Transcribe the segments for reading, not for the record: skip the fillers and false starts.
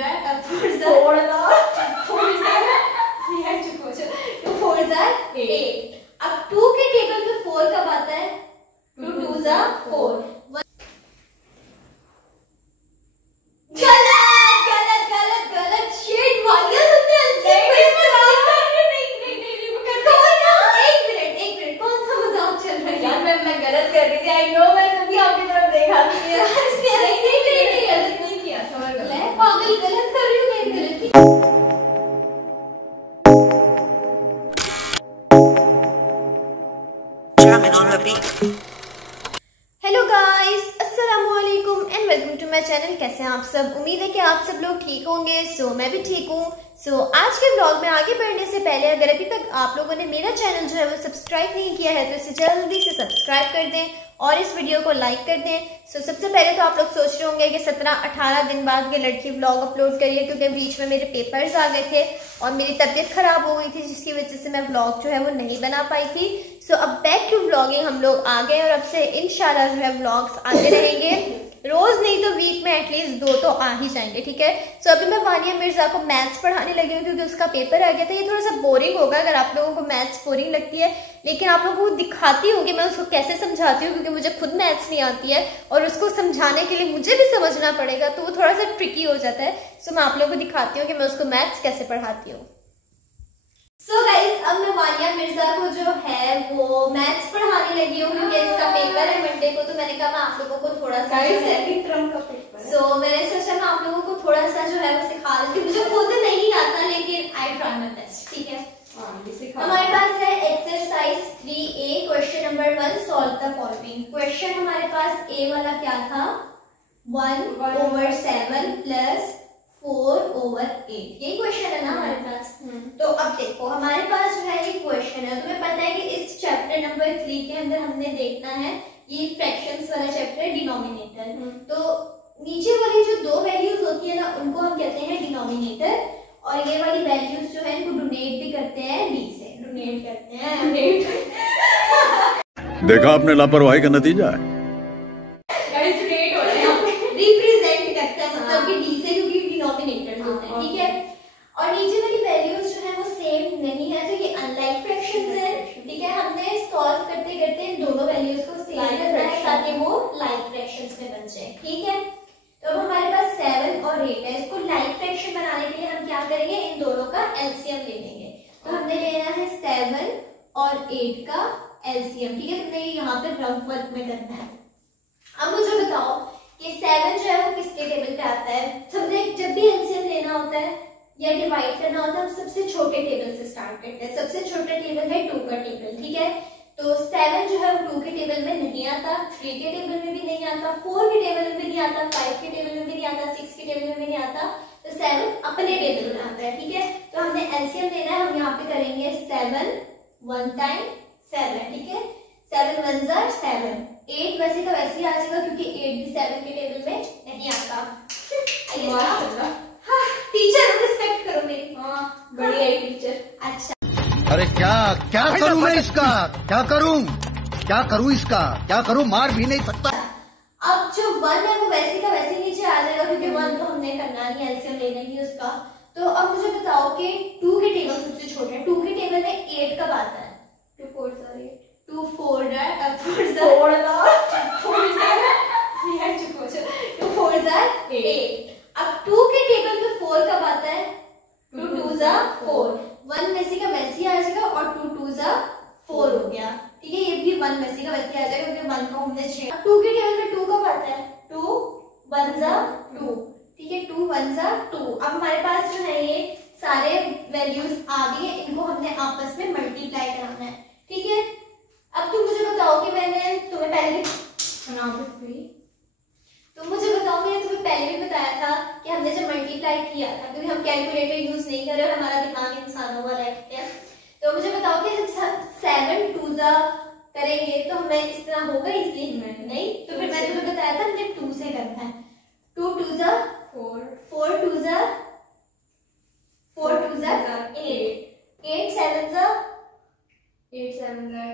8। अब 2 के टेबल में 4 कब आता है? 2 2 जा 4। हेलो गाइस, अस्सलामुअलैकुम and welcome to my channel. कैसे हैं आप सब? उम्मीद है कि आप सब लोग ठीक होंगे। मैं भी ठीक हूँ। आज के ब्लॉग में आगे बढ़ने से पहले अगर अभी तक आप लोगों ने मेरा चैनल जो है वो सब्सक्राइब नहीं किया है तो इसे जल्दी से सब्सक्राइब कर दें और इस वीडियो को लाइक कर दें। सबसे पहले तो आप लोग सोच रहे होंगे कि 17-18 दिन बाद ये लड़की व्लॉग अपलोड करिए, क्योंकि बीच में मेरे पेपर्स आ गए थे और मेरी तबीयत खराब हो गई थी, जिसकी वजह से मैं व्लॉग जो है वो नहीं बना पाई थी। अब बैक टू व्लॉगिंग हम लोग आ गए और अब से इंशाल्लाह जो है व्लॉग्स आते रहेंगे। रोज नहीं तो वीक में एटलीस्ट 2 तो आ ही जाएंगे, ठीक है। अभी मैं वानिया मिर्जा को मैथ्स पढ़ाने लगी हूँ क्योंकि उसका पेपर आ गया था। ये थोड़ा सा बोरिंग होगा अगर आप लोगों को मैथ्स बोरिंग लगती है, लेकिन आप लोगों को दिखाती हूँ कि मैं उसको कैसे समझाती हूँ, क्योंकि मुझे खुद मैथ्स नहीं आती है और उसको समझाने के लिए मुझे भी समझना पड़ेगा, तो वो थोड़ा सा ट्रिकी हो जाता है। मैं आप लोगों को दिखाती हूँ कि मैं उसको मैथ्स कैसे पढ़ाती हूँ। गाइस, अब मैं वानिया मिर्जा को जो है वो मैथ्स पढ़ाने लगी हूँ क्योंकि इसका पेपर है मंडे को। तो मैंने कहा मैं आप लोगों को थोड़ा सा मैंने सोचा मैं आप लोगों को थोड़ा सा जो है वो सिखा देती हूँ। मुझे खुद नहीं आता लेकिन आई ट्राई माय बेस्ट, ठीक है। हमारे पास है exercise 3A question number 1, solve the following. Question हमारे पास ए वाला क्या था? 1/7 प्लस 4/8, ये क्वेश्चन है ना हमारे पास। तो अब देखो हमारे पास जो है ये क्वेश्चन है। तुम्हें पता है कि इस चैप्टर नंबर 3 के अंदर हमने देखना है ये फ्रैक्शंस वाला चैप्टर है, डिनोमिनेटर। तो नीचे वाली जो 2 वैल्यूज होती है ना उनको हम कहते हैं डिनोमिनेटर, और ये वाली वैल्यूज जो है इनको डोनेट भी करते हैं डी से, डोनेट करते हैं। देखा आपने लापरवाही का नतीजा है। रिप्रेजेंट करते हैं मतलब कि डी से, क्योंकि डिनोमिनेटर्स होते हैं, ठीक है। और नीचे वाली वैल्यूज जो है वो सेम नहीं है, तो ये अनलाइक फ्रैक्शंस है, ठीक है। हमने सॉल्व करते करते इन दोनों वैल्यूज को सेम करना है ताकि वो लाइक फ्रैक्शंस में बन जाए, ठीक है। तो अब हमारे पास 7 और 8 है। इसको लाइक फ्रैक्शन बनाने के लिए हम क्या करेंगे? इन दोनों का एलसीएम ले लेंगे। तो हमने लेना है 7 और 8 का एलसीएम, ठीक है। हमने यहाँ पे रफ वर्क में करना है। अब मुझे बताओ कि 7 जो है वो किसके टेबल पे आता है? सबसे जब भी एलसीएम लेना होता है या डिवाइड करना होता है हम सबसे छोटे टेबल से स्टार्ट करते हैं। सबसे छोटा टेबल है 2 का टेबल, ठीक है। तो 7 जो है वो 2 के टेबल में नहीं आता, 3 के टेबल में भी नहीं आता, 4 के टेबल में भी नहीं आता, 5 के टेबल में भी नहीं आता, 6 के टेबल में भी नहीं आता। तो 7 अपने टेबल में आता है, ठीक है। तो हमने एलसीएम लेना है। हम यहाँ पे करेंगे 7 1 टाइम 7, ठीक है। 7 1 जा 7। 8 वैसे का वैसे ही आ जाएगा क्योंकि 8 भी 7 के टेबल में नहीं आता। टीचर रिस्पेक्ट करो मेरी। बढ़िया है टीचर। अच्छा अरे क्या करूं मैं इसका? क्या करूं इसका? क्या करूं? मार भी नहीं सकता। अब जो 1 है वो वैसे का वैसे नीचे आ जाएगा क्योंकि 1 तो हमने करना नहीं, एलसीएम लेना ही उसका। तो अब मुझे बताओ कि 2 के टेबल सबसे छोटे है। 2 के टेबल में 8 कब आता है? 2 4 जा 8, 2 4 जा 8। अब 2 के टेबल में 4 कब आता है? 2 2 जा 4। 1 वैसे का वैसे आ जाएगा और 2 2 जा 4 हो गया, ठीक है। ये भी 1 वैसे का वैसे आ जाएगा क्योंकि 1 को हमने 6। अब 2 के टेबल में 2 कब आता है? 2 1 जा 2, ठीक है। 2 1 जा 2। अब हमारे पास जो है ये सारे वैल्यूज आ गई है, इनको हमने आपस में मल्टीप्लाई कराना है, ठीक है। अब तुम मुझे बताओ कि मैंने तुम्हें पहले तुम्हें पहले भी बताया था कि हमने जब मल्टीप्लाई किया था, क्योंकि हम कैलकुलेटर यूज नहीं कर रहे और हमारा दिमाग इंसानों वाला है। तो मुझे बताओ कि जब 7 2 जा करेंगे तो हमें इस तरह होगा इसलिए नहीं। तो फिर मैंने तुम्हें बताया था हमने 2 से करना है। 2 2 जा 4, 4 2 जा 8, 8 7 जा 8 7 जा।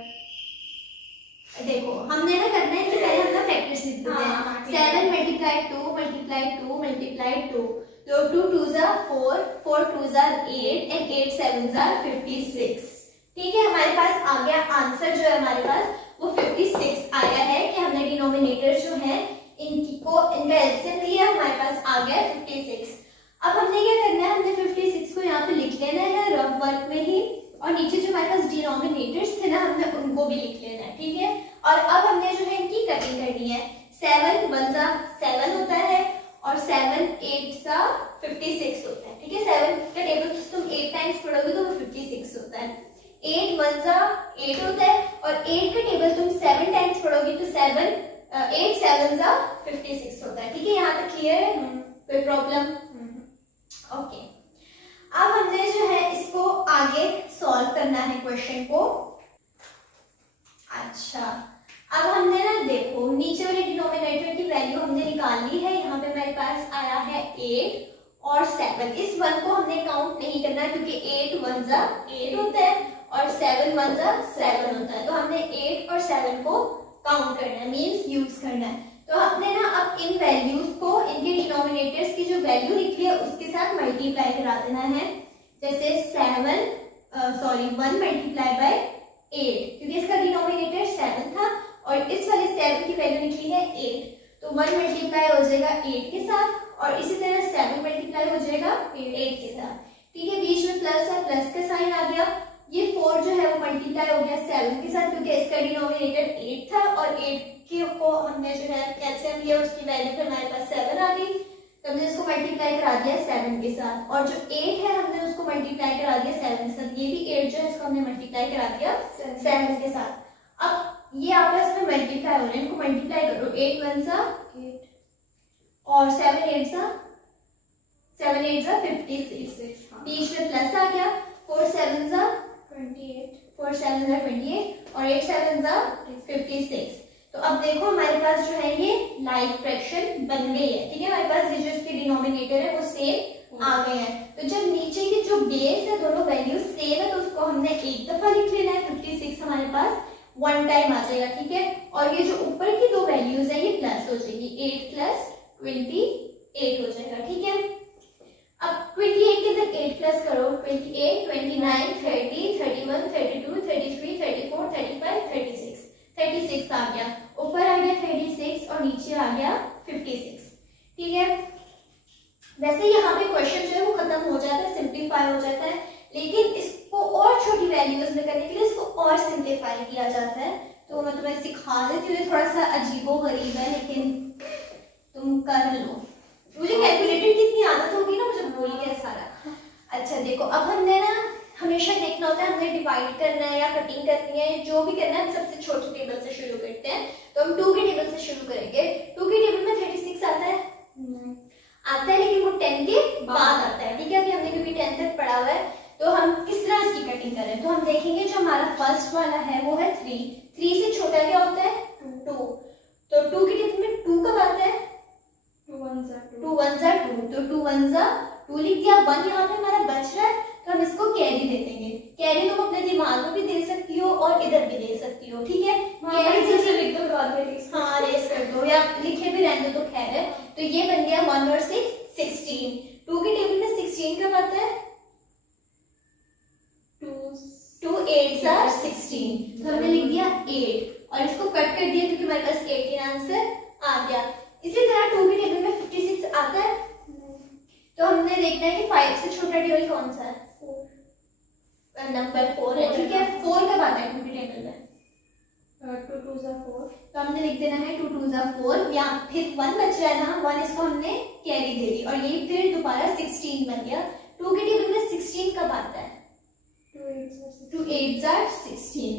देखो हमने ना करना है कि पहले हम ना फैक्टर्स लिख देते हैं। 7 × 2 × 2 × 2 × 2, तो 2 2s are 4, 4 2s are 8 and 8 7s are 56। ठीक है, हमारे पास आ गया आंसर जो है हमारे पास वो 56 आया है कि हमने डिनोमिनेटर जो है इनका एलसीएम लिया, हमारे पास आ गया 56। अब हमने क्या करना है, हमने 56 को यहाँ पे लिख लेना है रफ वर्क में ही, और नीचे जो हमारे पास डिनोमिनेटर्स थे ना हमने उनको भी लिख लेना है। ठीक है, और अब हमने जो है इनकी कटिंग करनी है। 7 1 7 होता है और 7 8 56 होता है। ठीक है, 7 का टेबल तुम 8 टाइम्स पढ़ोगे तो वो 56 होता है। 8 1 8 होता है और 8 का टेबल तुम 7 टाइम्स पढ़ोगे तो 8 7 56 होता है। ठीक है, यहाँ तक क्लियर है? कोई प्रॉब्लम? ओके, अब हमने जो है इसको आगे सॉल्व करना है क्वेश्चन को। अच्छा, अब हमने ना देखो नीचे वाले डिनोमिनेटर की वैल्यू हमने निकाल ली है। यहाँ पे मेरे पास आया है 8 और 7। इस 1 को हमने काउंट नहीं करना क्योंकि 8 1 8 होता है और 7 1 7 होता है, तो हमने 8 और 7 को काउंट करना है, मींस यूज करना है। तो हमने ना अब इन वैल्यूज को इनके डिनोमिनेटर्स की जो वैल्यू निकली है उसके साथ मल्टीप्लाई करा देना है। जैसे 1 मल्टीप्लाई बाय 8, क्योंकि इसका डिनोमिनेटर 7 था और इस वाले 7 की वैल्यू निकली है 8, तो 1 मल्टीप्लाई हो जाएगा 8 के साथ और इसी तरह 7 मल्टीप्लाई हो जाएगा 8 के साथ। ठीक है, बीच में प्लस है, प्लस का साइन आ गया। ये 4 जो है वो मल्टीप्लाई हो गया 7 के साथ क्योंकि इसका डिनोमिनेटर 8 था और 8 को हमने जो है एलसीएम लिया, उसकी वैल्यू पे हमारे पास 7 आ गई, तो हमने इसको मल्टीप्लाई करा दिया 7 के साथ। और जो 8 है हमने उसको मल्टीप्लाई करा दिया 7 के साथ। ये भी 8 जो है इसको हमने मल्टीप्लाई करा दिया 7 के साथ। अब ये आपस में मल्टीप्लाई हो रहे हैं, इनको मल्टीप्लाई करो। 8 1 8 और 7 8 56। बीच में प्लस आ गया। 4 7 28, 4 7 28 और 8 7 56। तो अब देखो हमारे पास जो है ये लाइक फ्रैक्शन बन गई है। ठीक है, हमारे पास ये जो इसके डिनोमिनेटर है वो सेम आ गए हैं। तो जब नीचे की जो बेस है दोनों वैल्यू सेम है तो उसको हमने एक दफा लिख लेना है। 56 हमारे पास 1 टाइम आ जाएगा। ठीक है, और ये जो ऊपर की दो वैल्यूज है ये प्लस हो जाएगी, 8 प्लस 28 हो जाएगा। ठीक है, अब 28 के अंदर 8 प्लस करो, 28 29 30 31 32 33 34 35 36 आ गया, ऊपर आ गया 36 और नीचे आ गया 56। ठीक है, वैसे यहाँ पे क्वेश्चन जो है वो खत्म हो जाता है, सिंप्लीफाई हो जाता है, लेकिन इसको और छोटी वैल्यूज में करने के लिए इसको और सिंप्लीफाई किया जाता है। तो मैं तुम्हें सिखा देती हूँ, थोड़ा सा अजीबो गरीब है लेकिन तुम कर लो। मुझे कैलकुलेटेड कितनी आदत होगी ना, मुझे भूल गया सारा। अच्छा देखो, अब हमने ना हमेशा देखना होता है, हमने डिवाइड करना है या कटिंग करनी है, जो भी करना है सबसे छोटे टेबल से शुरू करते हैं। तो हम 2 के टेबल से शुरू करेंगे। 2 के टेबल में 36 आता है लेकिन वो 10 के बाद आता है। ठीक है, अभी हमने क्योंकि 10 तक पढ़ा हुआ है तो हम किस तरह इसकी कटिंग करें, तो हम देखेंगे जो हमारा फर्स्ट वाला है वो है 3 से छोटा क्या होता है 2। तो 2 के टेबल में 2 कब आता है 2 1 2, तो 2 1 2 लिख दिया। 1 यहाँ पे हमारा बच रहा है तो हम इसको कैरी दे देंगे। कैरी तुम अपने दिमाग में भी दे सकती हो और इधर भी दे सकती हो। ठीक है, कैरी से लिख दो, हाँ रेस कर दो या लिखे भी रहने दो तो खैर है। तो ये बन गया 1 और 6 16। 2 के टेबल में 16 कब आता है 2 8 16, तो हमने लिख दिया 8 और इसको कट कर दिया क्योंकि हमारे पास 18 आंसर आ गया। इसी तरह 2 के टेबल में 56 आता है, तो हमने देखना है कि 5 से छोटा टेबल कौन सा है, नंबर 4 है। ठीक है, 4 कब आता है 2 के टेबल में 2 2 4, तो हमने लिख देना है 2 2 4। या फिर 1 बच रहा है ना, 1 इसको हमने कैरी दे दी और ये फिर दोबारा 16 बन गया। 2 के टेबल में 16 कब आता है 2 8 16,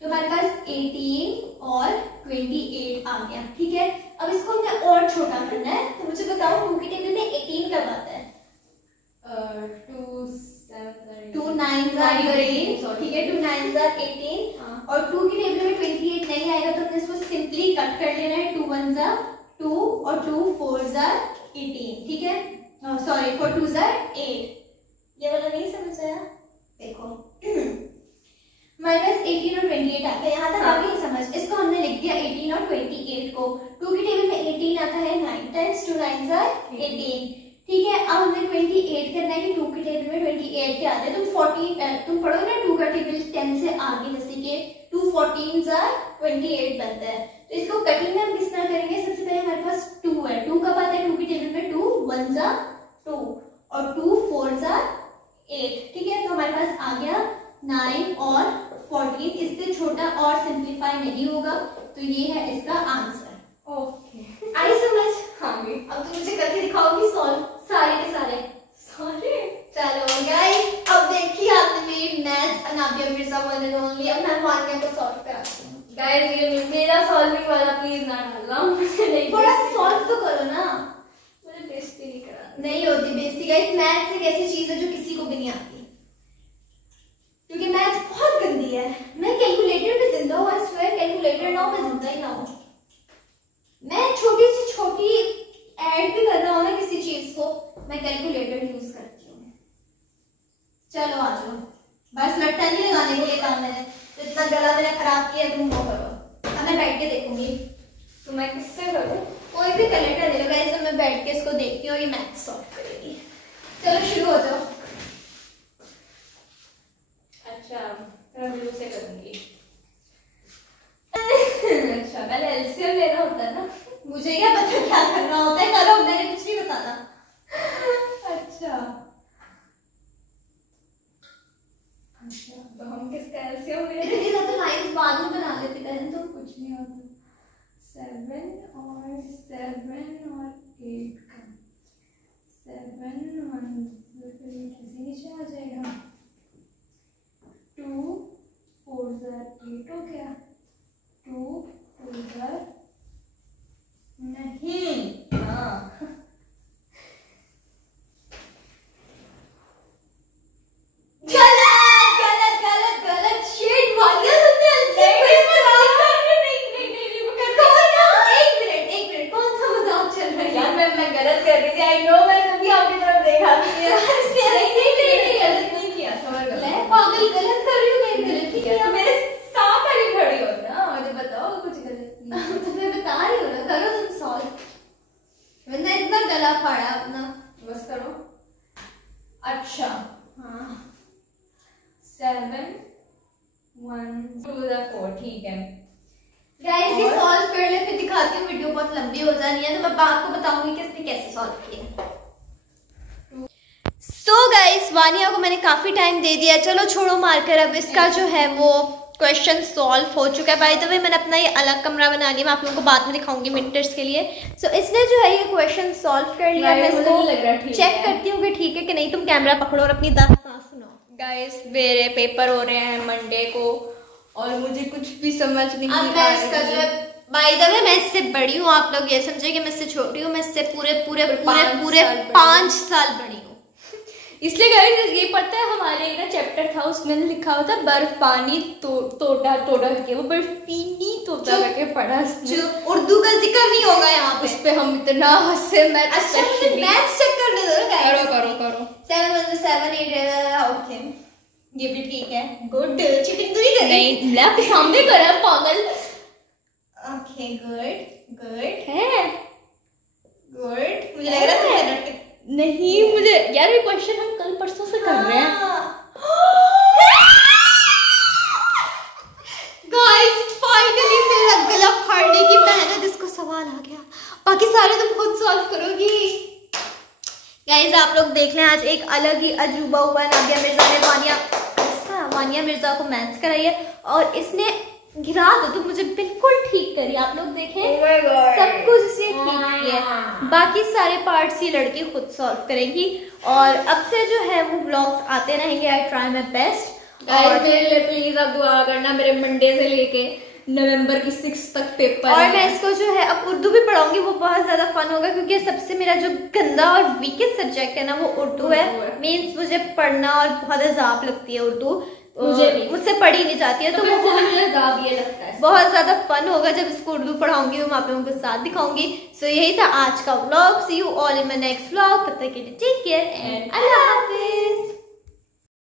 तो हमारे पास 18 और 28 आ गया। ठीक है, अब इसको हमने और छोटा करना है, तो मुझे बताओ 2 के टेबल में 18 कब आता है 2 9 18। ठीक है, 2 9 18 और 2 के टेबल में 28 नहीं आएगा तो हमने इसको सिंपली कट कर लेना है। 2 1 2 और 2 4 18। ठीक है, सॉरी 4 2 8। ये वाला नहीं समझ आया, देखो हमारे पास 18 और 28 आता है, यहाँ तक आ गई समझ। इसको हमने लिख दिया 18 और 28 को। 2 के टेबल में 18 आता है 9 टाइम्स 2 9 18। ठीक है, अब हमने 28 करना है कि 2 के टेबल में 28 के आते हैं। तुम पढ़ो ना 2 का टेबल 10 से आगे, जैसे कि 2 14s are 28 बनता है। तो इसको कटिंग में हम किस तरह करेंगे? सबसे पहले हमारे पास 2 है, 2 कब आता है 2 के टेबल में? 2 1s are 2 और 2 4s are 8। ठीक है, तो हमारे पास आ गया 9 और 14। इससे छोटा और सिंप्लीफाई नहीं होगा, तो ये है इसका आंसर। ओके, आई समझ? हाँ जी। अब तुम मुझे करके दिखाओगी सॉल्व सारे के सारे? चलो गाइस, अब देखिए आपने मेरी maths Anabia Mirza one and only. अब मैं वानिया को सॉल्व कराती हूँ। गाइस ये मेरा सॉल्विंग वाला प्लीज ना डालना, मुझे नहीं, थोड़ा सा सॉल्व तो करो ना। मुझे बेइज्जती नहीं करा। नहीं होती बेइज्जती गाइस, मैथ्स एक ऐसी चीज है जो किसी को भी नहीं आती, क्योंकि मैथ्स बहुत गंदी है। मैं कैलकुलेटर पे जिंदा हूँ, आई स्वेयर कैलकुलेटर ना हो मैं जिंदा ही ना हूँ। मैं छोटी से छोटी ऐड भी करना हो ना किसी चीज को, मैं कैलकुलेटर यूज करती हूँ। चलो आ जाओ, बस लट्टा नहीं लगाने के लिए काम है। तो इतना गला मेरा खराब किया तुम वो करो। अब मैं बैठ के देखूंगी। तो मैं किससे करूँ? कोई भी कैलकुलेटर ले लो गाइस, मैं बैठ के इसको देखती हूँ, ये मैथ सॉल्व करेगी। चलो शुरू हो जाओ। अच्छा, मैं ब्लू से करूंगी। अच्छा, पहले एलसीएम लेना होता है ना? मुझे क्या पता क्या करना होता है, करो, मैंने कुछ नहीं बताना। अच्छा अच्छा, तो हम किसका एलसीएम ले? इतनी ज्यादा लाइंस बाद में बना लेते हैं तो कुछ नहीं होता। 7 और 8 का 7 1 कैसे नीचे आ जाएगा? 2 4s are 8 हो गया। 2 2s are नहीं, हाँ गलत गलत गलत गलत शेड वालिया तुमने एक मिनट कौन सा मजाक चल रहा है यार? मैं गलत कर रही थी, आई नो, मैं कभी आपकी तरफ देखा नहीं है। गलत नहीं किया, समझ गए? पागल गलत कर रही हूँ मैं, गलत नहीं किया। मेरे साथ आगे खड़ी हो ना, मुझे बताओ कुछ गलत नहीं। तो मैं बता रही हूँ ना, करो तुम सॉल्व। मैंने इतना गला फाड़ा अपना, बस करो। अच्छा हाँ 7 1 2 4, ठीक है गाइस, ये सॉल्व कर ले फिर दिखाती हूँ, वीडियो बहुत लंबी हो जानी है तो मैं आपको बताऊंगी कि इसने कैसे सॉल्व किया। सो गाइस, वानिया को मैंने काफी टाइम दे दिया, चलो छोड़ो मारकर। अब इसका जो है वो क्वेश्चन सॉल्व हो चुका है। बाय द वे मैंने अपना ये अलग कमरा बना लिया, मैं आप लोगों को बाद में दिखाऊंगी विंटर्स के लिए। सो इसने जो है ये क्वेश्चन सॉल्व कर लिया। मैं इसको चेक करती हूँ कि ठीक है कि नहीं। तुम कैमरा पकड़ो और अपनी दास्तान सुनाओ। गाइस, मेरे पेपर हो रहे हैं मंडे को और मुझे कुछ भी समझ नहीं आ रहा है। इसका जो है बाय द वे मैं इससे बड़ी हूँ, आप लोग ये समझे कि मैं इससे छोटी हूँ। मैं इससे पूरे पूरे पूरे पूरे 5 साल बड़ी हूँ। इसलिए गाइस ये पता है, हमारे एक ना चैप्टर था उसमें लिखा होता बर्फ पानी तोड़ा करके, वो बर्फीनी तोता करके पढ़ा। जो उर्दू का जिक्र नहीं होगा यहाँ पे, उस पे हम इतना हंसे। मैं अच्छा मुझे मैथ्स चेक करने दो ना गाइस। करो 7 1 7 8 ओके, ये भी ठीक है। गुड, चीटिंग तो नहीं करी? नहीं, मैं आपके सामने करा पागल। ओके गुड गुड है गुड। मुझे लग रहा था नहीं, मुझे यार ये क्वेश्चन हम कल परसों से कर रहे हैं। गाइस फाइनली मेरा गला फाड़ने की मेहनत, इसको सवाल आ गया। बाकी सारे तुम खुद सॉल्व करोगी। गाइस आप लोग देख लें, आज एक अलग ही अजूबा हुआ। नादिया मिर्जा ने वानिया मिर्जा को मैथ्स कराई है और इसने गिरा तो मुझे बिल्कुल ठीक करी। आप लोग देखें सब कुछ इसने ठीक किया। बाकी सारे पार्ट्स ये लड़की खुद सॉल्व करेंगी और अब से जो है वो व्लॉग्स आते रहेंगे। I try my best. Guys मेरे लिए प्लीज आप दुआ करना, मेरे मंडे से लेके नवंबर की 6 तक पेपर और है। मैं इसको जो है अब उर्दू भी पढ़ाऊंगी, वो बहुत ज्यादा फन होगा क्योंकि सबसे मेरा जो गंदा और वीकेस्ट सब्जेक्ट है ना वो उर्दू है। मीन्स मुझे पढ़ना और बहुत अजाब लगती है उर्दू, मुझसे पढ़ी नहीं जाती है। तो वो मुझे अजाब ये लगता है, बहुत ज्यादा फन होगा जब इसको उर्दू पढ़ाऊंगी, मैं आप लोगों के साथ दिखाऊंगी। सो यही था आज का vlog. See you all in my next vlog. तब तक के लिए टेक केयर एंड अल्लाह हाफिज।